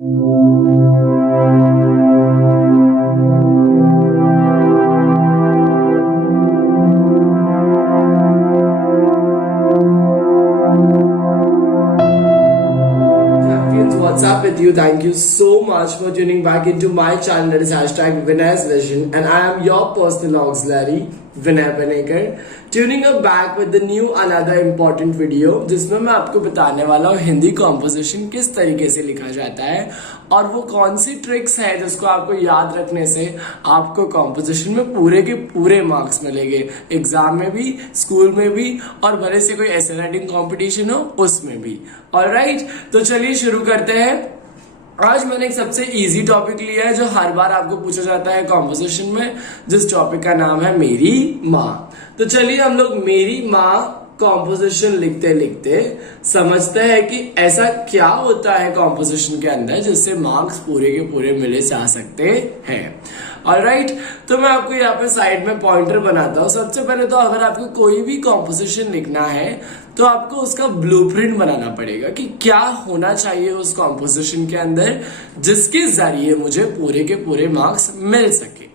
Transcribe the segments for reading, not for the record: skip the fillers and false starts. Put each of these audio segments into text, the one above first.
What's up with you? Thank you so much for tuning back into my channel, that is hashtag Vinay's Vision, and I am your personal auxiliary Vinay Banekar, tuning up back with the new another important video, जिसमें मैं आपको बताने वाला हूँ Hindi composition किस तरीके से लिखा जाता है और वो कौन सी ट्रिक्स है जिसको आपको याद रखने से आपको कॉम्पोजिशन में पूरे के पूरे मार्क्स मिलेंगे, एग्जाम में भी, स्कूल में भी और भले से कोई ऐसे राइटिंग कॉम्पिटिशन हो उसमें भी। ऑलराइट, तो चलिए शुरू करते हैं। आज मैंने एक सबसे इजी टॉपिक लिया है जो हर बार आपको पूछा जाता है कॉम्पोजिशन में, जिस टॉपिक का नाम है मेरी माँ। तो चलिए हम लोग मेरी माँ कॉम्पोजिशन लिखते लिखते समझते हैं कि ऐसा क्या होता है कॉम्पोजिशन के अंदर जिससे मार्क्स पूरे के पूरे मिले जा सकते हैं। ऑलराइट, तो मैं आपको यहाँ पे साइड में पॉइंटर बनाता हूँ। सबसे पहले तो अगर आपको कोई भी कॉम्पोजिशन लिखना है तो आपको उसका ब्लूप्रिंट बनाना पड़ेगा कि क्या होना चाहिए उस कॉम्पोजिशन के अंदर जिसके जरिए मुझे पूरे के पूरे मार्क्स मिल सके।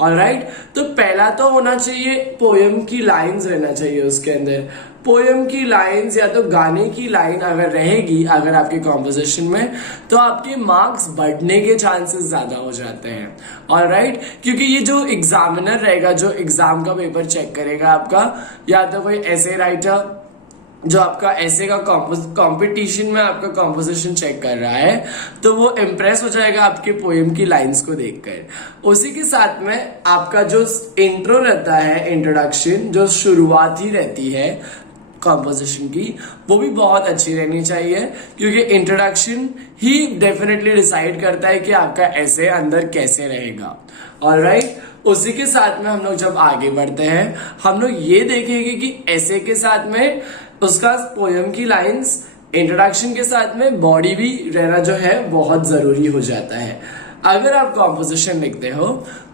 ऑलराइट, तो पहला तो होना चाहिए पोयम की लाइंस रहना चाहिए उसके अंदर। पोयम की लाइंस या तो गाने की लाइन अगर रहेगी अगर आपके कॉम्पोजिशन में, तो आपके मार्क्स बढ़ने के चांसेस ज्यादा हो जाते हैं। ऑलराइट, क्योंकि ये जो एग्जामिनर रहेगा, जो एग्जाम का पेपर चेक करेगा आपका, या तो कोई ऐसे राइटर जो आपका ऐसे का कंपटीशन में आपका कॉम्पोजिशन चेक कर रहा है, तो वो इम्प्रेस हो जाएगा आपके पोएम की लाइंस को देखकर। उसी के साथ में आपका जो इंट्रो रहता है, इंट्रोडक्शन, जो शुरुआत ही रहती है कॉम्पोजिशन की, वो भी बहुत अच्छी रहनी चाहिए, क्योंकि इंट्रोडक्शन ही डेफिनेटली डिसाइड करता है कि आपका ऐसे अंदर कैसे रहेगा। ऑलराइट, उसी के साथ में हम लोग जब आगे बढ़ते हैं, हम लोग ये देखेंगे कि ऐसे के साथ में उसका पोयम की लाइंस, इंट्रोडक्शन के साथ में बॉडी भी रहना जो है बहुत जरूरी हो जाता है। अगर आप कॉम्पोजिशन लिखते हो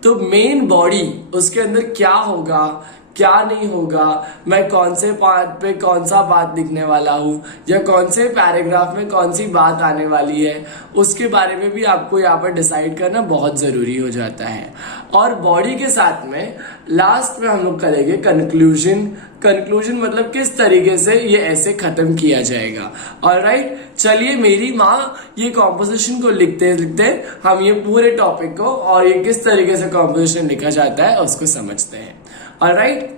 तो मेन बॉडी, उसके अंदर क्या होगा क्या नहीं होगा, मैं कौन से पार्ट पे कौन सा बात लिखने वाला हूँ या कौन से पैराग्राफ में कौन सी बात आने वाली है, उसके बारे में भी आपको यहाँ पर डिसाइड करना बहुत जरूरी हो जाता है। और बॉडी के साथ में लास्ट में हम लोग करेंगे कंक्लूजन। कंक्लूजन मतलब किस तरीके से ये ऐसे खत्म किया जाएगा। ऑलराइट, चलिए मेरी माँ ये कॉम्पोजिशन को लिखते लिखते हम ये पूरे टॉपिक को और ये किस तरीके से कॉम्पोजिशन लिखा जाता है उसको समझते हैं। ऑलराइट,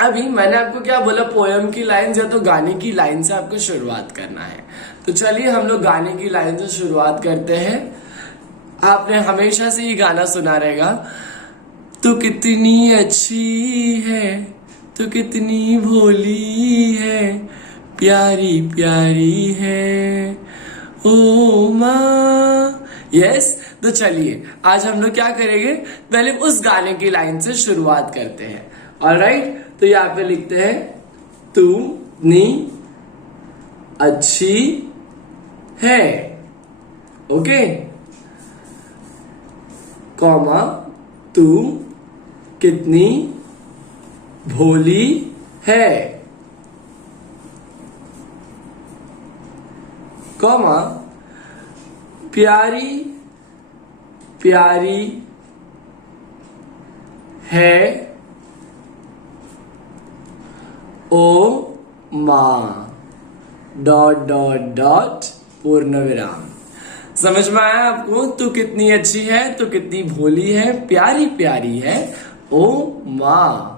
अभी मैंने आपको क्या बोला, पोयम की लाइन या तो गाने की लाइन से आपको शुरुआत करना है। तो चलिए हम लोग गाने की लाइन से शुरुआत करते हैं। आपने हमेशा से ये गाना सुना रहेगा, तू कितनी अच्छी है, तू कितनी भोली है, प्यारी प्यारी है ओ माँ। यस, तो चलिए आज हम लोग क्या करेंगे, पहले उस गाने की लाइन से शुरुआत करते हैं। ऑलराइट, तो यहाँ पे लिखते हैं तू नी अच्छी है, ओके, कॉमा तू कितनी भोली है, कॉमा प्यारी प्यारी है ओ माँ, डॉट डॉट डॉट पूर्ण विराम। समझ में आया आपको? तू कितनी अच्छी है, तू कितनी भोली है, प्यारी प्यारी है ओ माँ।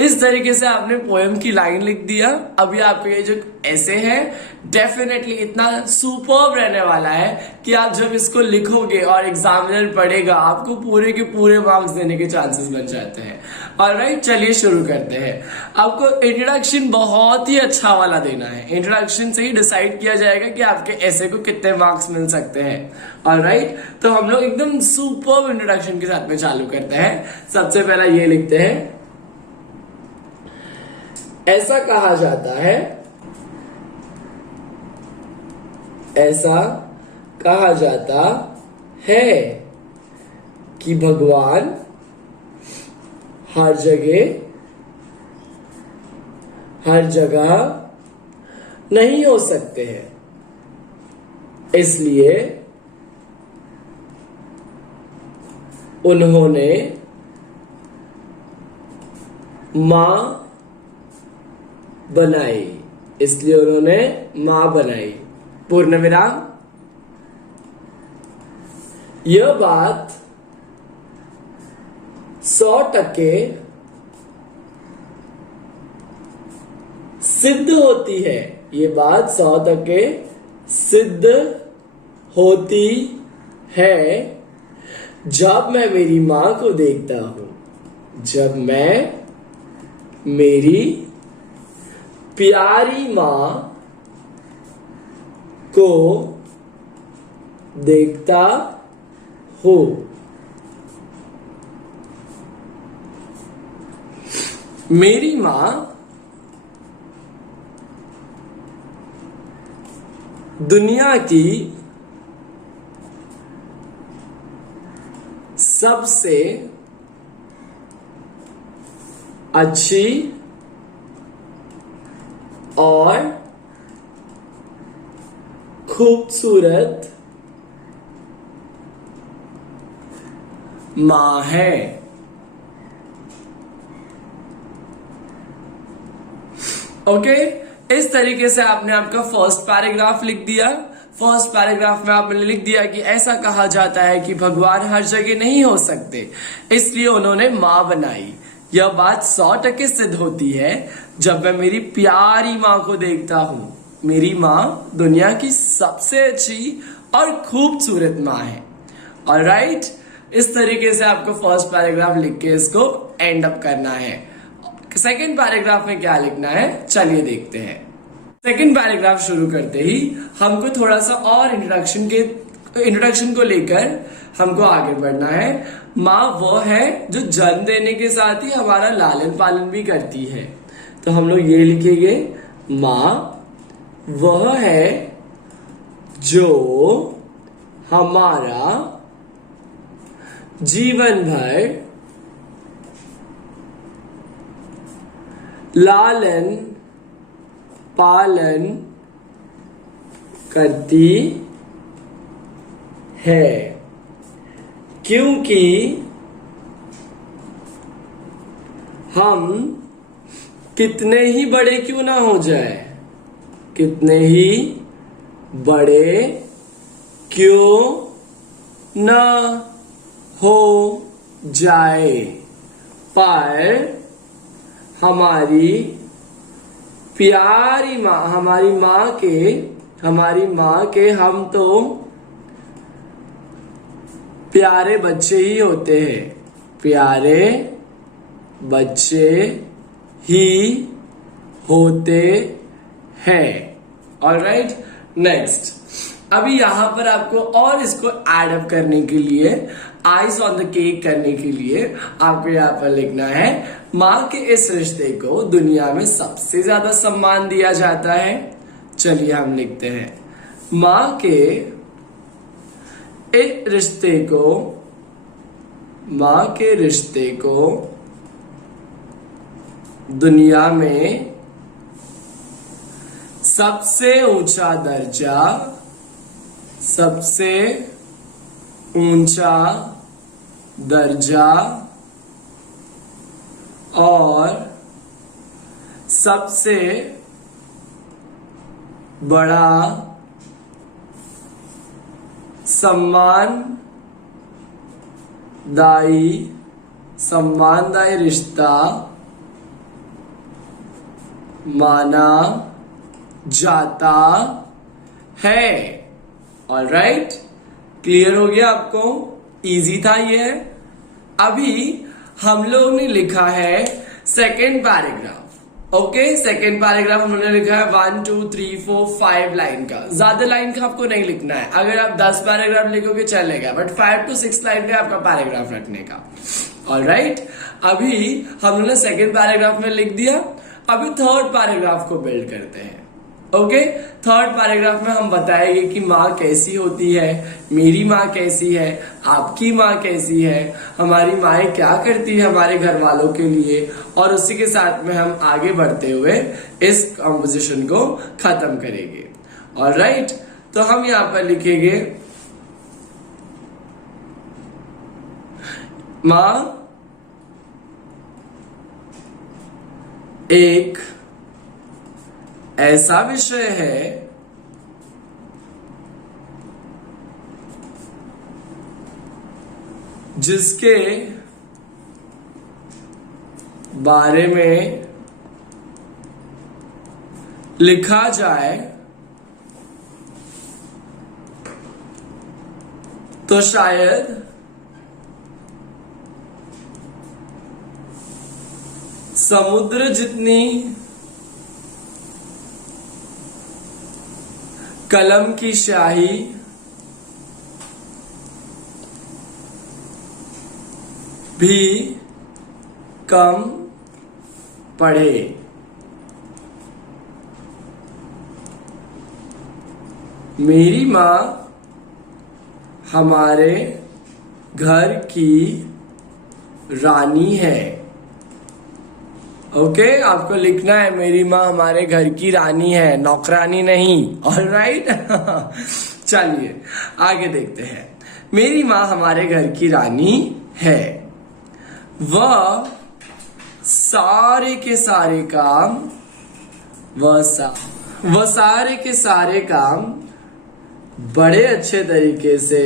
इस तरीके से आपने पोएम की लाइन लिख दिया। अभी आपके ये जो ऐसे है डेफिनेटली इतना सुपर्ब रहने वाला है कि आप जब इसको लिखोगे और एग्जामिनर पढ़ेगा, आपको पूरे के पूरे मार्क्स देने के चांसेस बन जाते हैं। ऑलराइट, चलिए शुरू करते हैं। आपको इंट्रोडक्शन बहुत ही अच्छा वाला देना है। इंट्रोडक्शन से ही डिसाइड किया जाएगा कि आपके ऐसे को कितने मार्क्स मिल सकते हैं। ऑलराइट, तो हम लोग एकदम सुपर्ब इंट्रोडक्शन के साथ में चालू करते हैं। सबसे पहला ये लिखते हैं, ऐसा कहा जाता है, ऐसा कहा जाता है कि भगवान हर जगह नहीं हो सकते हैं, इसलिए उन्होंने माँ बनाई, इसलिए उन्होंने माँ बनाई। पूर्ण विराम। यह बात 100% सिद्ध होती है। ये बात 100% सिद्ध होती है जब मैं मेरी माँ को देखता हूं। जब मैं मेरी प्यारी माँ को देखता हूं। मेरी माँ दुनिया की सबसे अच्छी और खूबसूरत माँ है। ओके, इस तरीके से आपने आपका फर्स्ट पैराग्राफ लिख दिया। फर्स्ट पैराग्राफ में आपने लिख दिया कि ऐसा कहा जाता है कि भगवान हर जगह नहीं हो सकते, इसलिए उन्होंने माँ बनाई। यह बात 100% सिद्ध होती है जब मैं मेरी प्यारी माँ को देखता हूं। मेरी माँ दुनिया की सबसे अच्छी और खूबसूरत माँ है। ऑलराइट, इस तरीके से आपको फर्स्ट पैराग्राफ लिख के इसको एंड अप करना है। सेकेंड पैराग्राफ में क्या लिखना है, चलिए देखते हैं। सेकेंड पैराग्राफ शुरू करते ही हमको थोड़ा सा और इंट्रोडक्शन को लेकर हमको आगे बढ़ना है। माँ वो है जो जन्म देने के साथ ही हमारा लालन पालन भी करती है। तो हम लोग ये लिखेंगे, माँ वह है जो हमारा जीवन भर लालन पालन करती है, क्योंकि हम कितने ही बड़े क्यों ना हो जाए, कितने ही बड़े क्यों ना हो जाए, पर हमारी प्यारी माँ, हमारी माँ के हम तो प्यारे बच्चे ही होते हैं, प्यारे बच्चे ही होते हैं। Alright, next. अभी यहां पर आपको और इसको एड अप करने के लिए, आइस ऑन द केक करने के लिए आपको यहां पर लिखना है, माँ के इस रिश्ते को दुनिया में सबसे ज्यादा सम्मान दिया जाता है। चलिए हम लिखते हैं, माँ के इस रिश्ते को, माँ के रिश्ते को दुनिया में सबसे ऊंचा दर्जा, सबसे ऊंचा दर्जा और सबसे बड़ा सम्मानदायी रिश्ता माना जाता है। ऑलराइट, क्लियर हो गया आपको? इजी था ये। अभी हम लोग ने लिखा है second paragraph. Okay, second paragraph हमने लिखा है 1 2 3 4 5 लाइन का। ज्यादा लाइन का आपको नहीं लिखना है। अगर आप 10 पैराग्राफ लिखोगे चलेगा, बट 5 to 6 लाइन का आपका पैराग्राफ रखने का। ऑलराइट, अभी हमने सेकेंड पैराग्राफ में लिख दिया। अभी थर्ड पैराग्राफ को बिल्ड करते हैं। ओके, थर्ड पैराग्राफ में हम बताएंगे कि माँ कैसी होती है, मेरी माँ कैसी है, आपकी माँ कैसी है, हमारी माएँ क्या करती है हमारे घर वालों के लिए, और उसी के साथ में हम आगे बढ़ते हुए इस कॉम्पोजिशन को खत्म करेंगे। ऑलराइट, तो हम यहाँ पर लिखेंगे, माँ एक ऐसा विषय है जिसके बारे में लिखा जाए तो शायद समुद्र जितनी कलम की स्याही भी कम पड़े। मेरी माँ हमारे घर की रानी है। ओके आपको लिखना है मेरी माँ हमारे घर की रानी है, नौकरानी नहीं। ऑलराइट चलिए आगे देखते हैं। मेरी माँ हमारे घर की रानी है, वह सारे के सारे काम वह सारे के सारे काम बड़े अच्छे तरीके से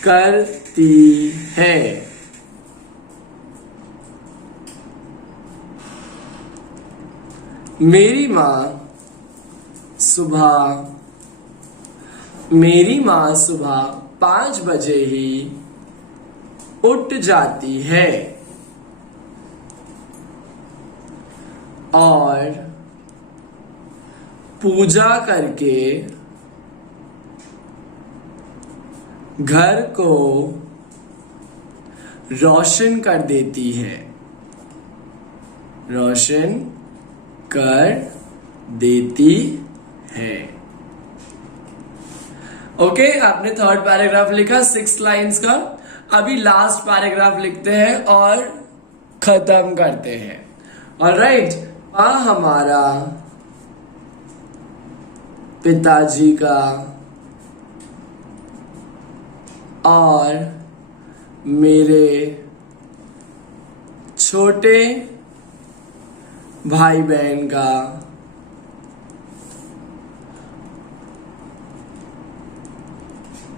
करती है। मेरी माँ सुबह 5 बजे ही उठ जाती है और पूजा करके घर को रोशन कर देती है। ओके आपने थर्ड पैराग्राफ लिखा 6 लाइंस का। अभी लास्ट पैराग्राफ लिखते हैं और खत्म करते हैं। ऑलराइट हमारा पिताजी का और मेरे छोटे भाई बहन का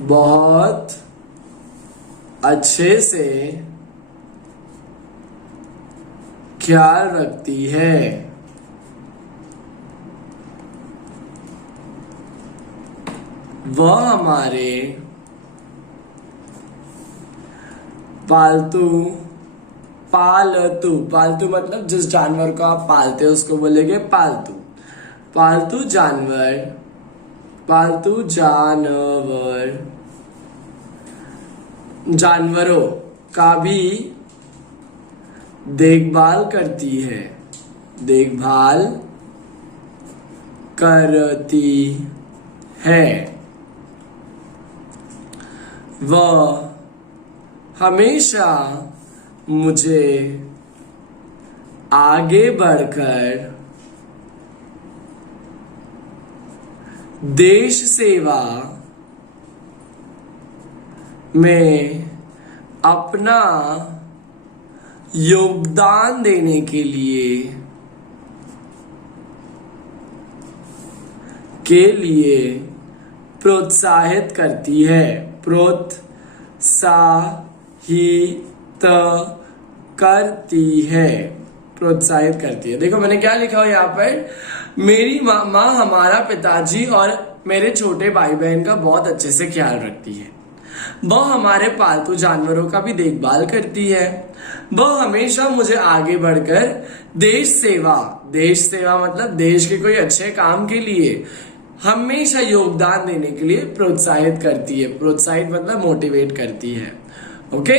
बहुत अच्छे से ख्याल रखती है। वह हमारे पालतू मतलब जिस जानवर को आप पालते हो उसको बोलेंगे पालतू जानवरों का भी देखभाल करती है। वह हमेशा मुझे आगे बढ़कर देश सेवा में अपना योगदान देने के लिए प्रोत्साहित करती है। प्रोत्साहित करती है। देखो मैंने क्या लिखा हो यहाँ पर, मेरी माँ हमारा पिताजी और मेरे छोटे भाई बहन का बहुत अच्छे से ख्याल रखती है। वह हमारे पालतू जानवरों का भी देखभाल करती है। वह हमेशा मुझे आगे बढ़कर देश सेवा मतलब देश के कोई अच्छे काम के लिए हमेशा योगदान देने के लिए प्रोत्साहित करती है। प्रोत्साहित मतलब मोटिवेट करती है। ओके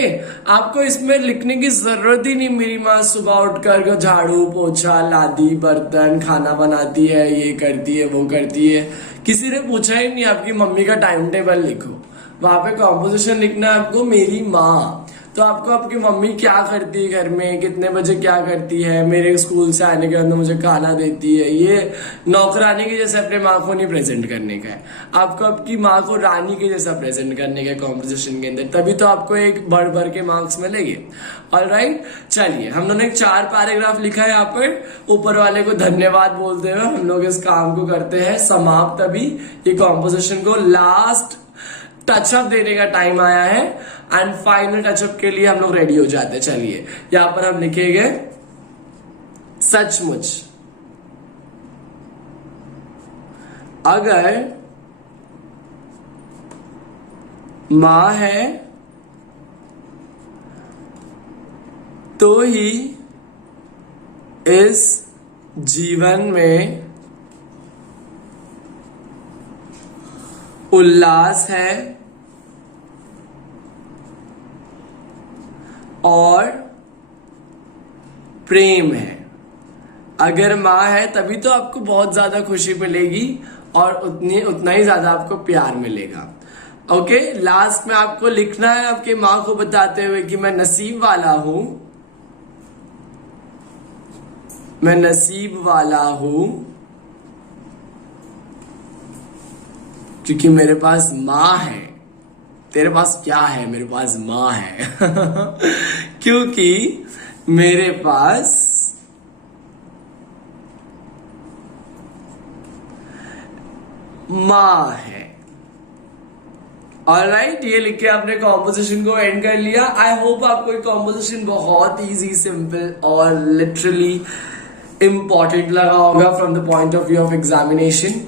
आपको इसमें लिखने की जरूरत ही नहीं। मेरी माँ सुबह उठकर झाड़ू पोछा लादी बर्तन खाना बनाती है, ये करती है वो करती है। किसी ने पूछा ही नहीं आपकी मम्मी का टाइम टेबल लिखो। वहां पे कॉम्पोजिशन लिखना है आपको मेरी माँ। तो आपको आपकी मम्मी क्या करती है घर में, कितने बजे क्या करती है, मेरे स्कूल से आने के बाद मुझे खाना देती है, ये नौकरानी के जैसे अपने माँ को नहीं प्रेजेंट करने का है, आपको आपकी माँ को रानी के जैसा प्रेजेंट करने का कॉम्पोजिशन के अंदर, तभी तो आपको एक बढ़ बढ़ के मार्क्स मिलेंगे। ऑलराइट, चलिए हम लोगों ने 4 पैराग्राफ लिखा है यहाँ पर। ऊपर वाले को धन्यवाद बोलते हुए हम लोग इस काम को करते हैं समाप्त। अभी ये कॉम्पोजिशन को लास्ट टचअप देने का टाइम आया है एंड फाइनल टचअप के लिए हम लोग रेडी हो जाते हैं। चलिए यहां पर हम लिखेंगे सचमुच अगर मां है तो ही इस जीवन में उल्लास है और प्रेम है। अगर माँ है तभी तो आपको बहुत ज्यादा खुशी मिलेगी और उतना ही ज्यादा आपको प्यार मिलेगा। ओके, लास्ट में आपको लिखना है आपकी माँ को बताते हुए कि मैं नसीब वाला हूं, मैं नसीब वाला हूं क्योंकि मेरे पास माँ है। तेरे पास क्या है? मेरे पास माँ है क्योंकि मेरे पास माँ है। ऑलराइट, ये लिख के आपने कॉम्पोजिशन को एंड कर लिया। आई होप आपको ये कॉम्पोजिशन बहुत इजी, सिंपल और लिटरली इंपॉर्टेंट लगा होगा from the point of view of examination.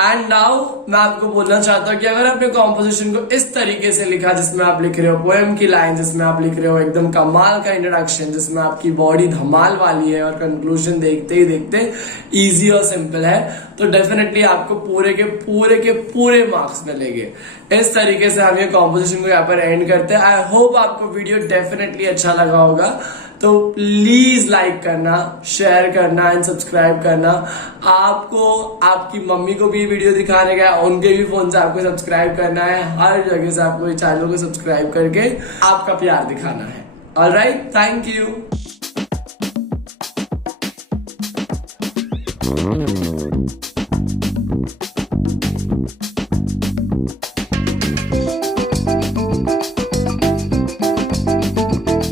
And now मैं आपको बोलना चाहता हूं कि अगर आपने कॉम्पोजिशन को इस तरीके से लिखा जिसमें आप लिख रहे हो पोएम की लाइन, जिसमें आप लिख रहे हो एकदम कमाल का इंट्रोडक्शन, जिसमें आपकी बॉडी धमाल वाली है और कंक्लूजन देखते ही देखते इजी और सिंपल है, तो डेफिनेटली आपको पूरे के मार्क्स मिलेंगे। इस तरीके से हम ये कॉम्पोजिशन को यहाँ पर एंड करते हैं। आई होप आपको वीडियो डेफिनेटली अच्छा लगा होगा, तो प्लीज लाइक करना, शेयर करना एंड सब्सक्राइब करना। आपको आपकी मम्मी को भी वीडियो दिखाने का है, उनके भी फोन से आपको सब्सक्राइब करना है। हर जगह से आपको इस चैनल को सब्सक्राइब करके आपका प्यार दिखाना है। Alright, thank you.